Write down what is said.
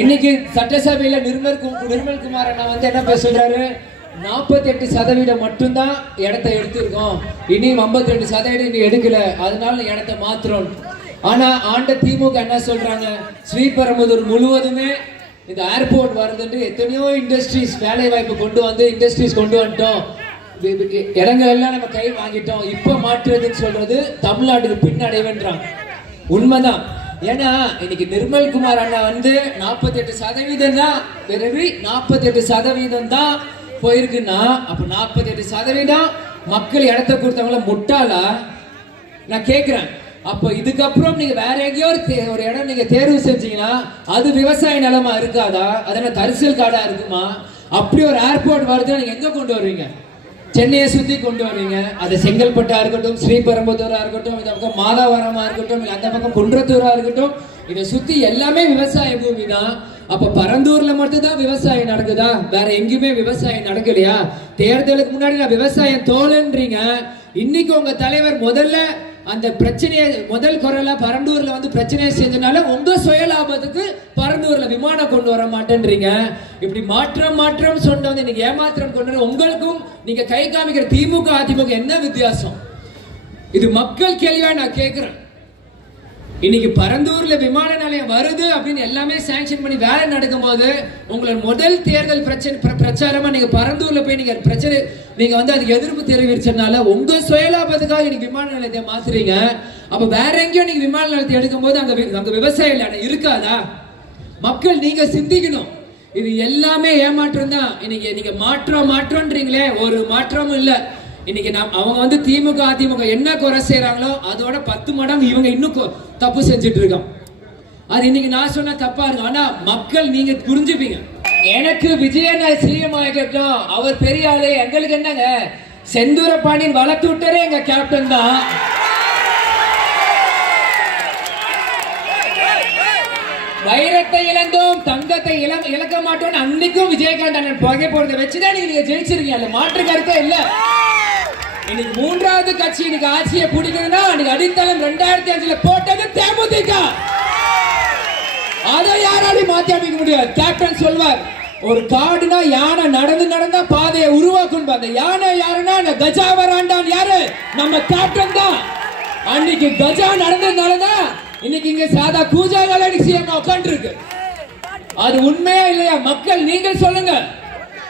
இன்னைக்கு சட்டசபையில நிர்மல் குமார் அண்ணா வந்து என்ன பேசுறாரு, 48% மட்டும்தான் இடத்தை எடுத்திருக்கோம், இனி 52% இனி எடுக்கல, அதனால இடத்தை மாத்துறோம். ஆனா ஆண்ட திமுக என்ன சொல்றாங்க, ஸ்ரீபெரும்புதூர் முழுவதுமே இந்த ஏர்போர்ட் வருதுன்னு எத்தனையோ இண்டஸ்ட்ரீஸ் வேலை வாய்ப்பு கொண்டு வந்து இண்டஸ்ட்ரீஸ் கொண்டு வந்துட்டோம், இடங்கள் எல்லாம் நம்ம கை வாங்கிட்டோம், இப்ப மாற்றுறதுன்னு சொல்றது தமிழ்நாட்டுக்கு பின்னடைவுன்றாங்க. உண்மைதான். ஏன்னா இன்னைக்கு நிர்மல் குமார் அண்ணா வந்து 48% தான், பிறகு 48% தான் போயிருக்குன்னா அப்ப 48% மக்கள் இடத்தை கொடுத்தவங்கள முட்டாளா? நான் கேட்கிறேன். அப்ப இதுக்கப்புறம் நீங்க வேற எங்கேயோ ஒரு இடம் நீங்க தேர்வு செஞ்சீங்கன்னா அது விவசாய நிலமா இருக்காதா? அதனால தரிசல் காடா இருக்குமா? அப்படி ஒரு ஏர்போர்ட் வருதுன்னா நீங்க எங்க கொண்டு வருவீங்க? சென்னையை சுத்தி கொண்டு வருவீங்க. அது செங்கல்பட்டா இருக்கட்டும், ஸ்ரீபெரும்புதூரா இருக்கட்டும், இந்த பக்கம் மாதாவரமா இருக்கட்டும், அந்த பக்கம் குன்றத்தூரா இருக்கட்டும், இதை சுத்தி எல்லாமே விவசாய பூமி தான். அப்ப பரந்தூர்ல மட்டும் தான் விவசாயம் நடக்குதா? வேற எங்கேயுமே விவசாயம் நடக்கலையா? தேர்தலுக்கு முன்னாடி நான் விவசாயம் தோழன்றீங்க. இன்னைக்கு உங்க தலைவர் முதல்ல அந்த பிரச்சனையை முதல் குரலா பரந்தூர்ல வந்து பிரச்சனையை செஞ்சனால உங்க சுய லாபத்துக்கு பரந்தூர்ல விமானம் கொண்டு வர மாட்டேன்றீங்க. இப்படி மாற்றம் சொன்னது இன்னைக்கு ஏமாற்றம் கொண்டு உங்களுக்கும் நீங்க கை காமிக்கிற திமுக அதிமுக என்ன வித்தியாசம்? இது மக்கள் கேள்வியா நான் கேட்கிறேன். இன்னைக்கு பரந்தூர்ல விமான நிலையம் வருது அப்படின்னு எல்லாமே சாங்ஷன் பண்ணி வேலை நடக்கும் போது உங்களோட முதல் தேர்தல் பிரச்சாரமா நீங்க பரந்தூர்ல போய் நீங்க பிரச்சனை நீங்க வந்து அதுக்கு எதிர்ப்பு தெரிவிச்சனால உங்க சுயலாபத்துக்காக இன்னைக்கு விமான நிலையத்தை மாத்துறீங்க. அப்ப வேற எங்கேயோ நீங்க விமான நிலையத்தை எடுக்கும் போது அங்க விவசாய இடம் இருக்காதா? மக்கள் நீங்க சிந்திக்கணும். இது எல்லாமே ஏமாற்றம் தான். இன்னைக்கு நீங்க மாற்றம்ன்றீங்களே, ஒரு மாற்றமும் இல்ல. இன்னைக்கு அவங்க வந்து திமுக அதிமுக என்ன குறை செய்யறாங்களோ அதோட 10 மடங்கு இவங்க இன்னும் தப்பு செஞ்சுட்டு இருக்கோம். அது இன்னைக்கு நான் சொன்ன தப்பா இருக்கும். ஆனா மக்கள் நீங்க புரிஞ்சுப்பீங்க. எனக்கு விஜயன் சிஎம் ஆகிட்டோம், அவர் பெரிய ஆளு, எங்களுக்கு என்னங்க செந்தூர பாண்டியன் வளர்த்து விட்டாரே எங்க கேப்டன் தான். வைரத்தை இழந்தோம், தங்கத்தை இழக்க மாட்டோம். அன்னைக்கும் விஜயகாந்த் அண்ணன் புகை போறதை வச்சுதான் நீங்க ஜெயிச்சிருக்கீங்க. அந்த மாற்று கருத்தே இல்ல. இன்னைக்கு 3வது கட்சி இன்னைக்கு ஆட்சியை பிடிக்குதுன்னா அன்னைக்கு அடித்தளம் 2005 போட்டது தேமுதிக. அதை யாராலையும் மாத்தி அமைக்க முடியாது. கேப்டன் சொல்வார், ஒரு காடுனா யானை நடந்தா பாதையை உருவாக்கும். அந்த யானை யாருன்னா அந்த கஜா வராண்டான் யாரு? நம்ம கேப்டன் தான். அன்னைக்கு கஜா நடந்ததுனாலதான் இன்னைக்கு இங்க சாதா பூஜா சிஎம் உட்கார்ந்து இருக்கு. அது உண்மையா இல்லையா? மக்கள் நீங்கள் சொல்லுங்க.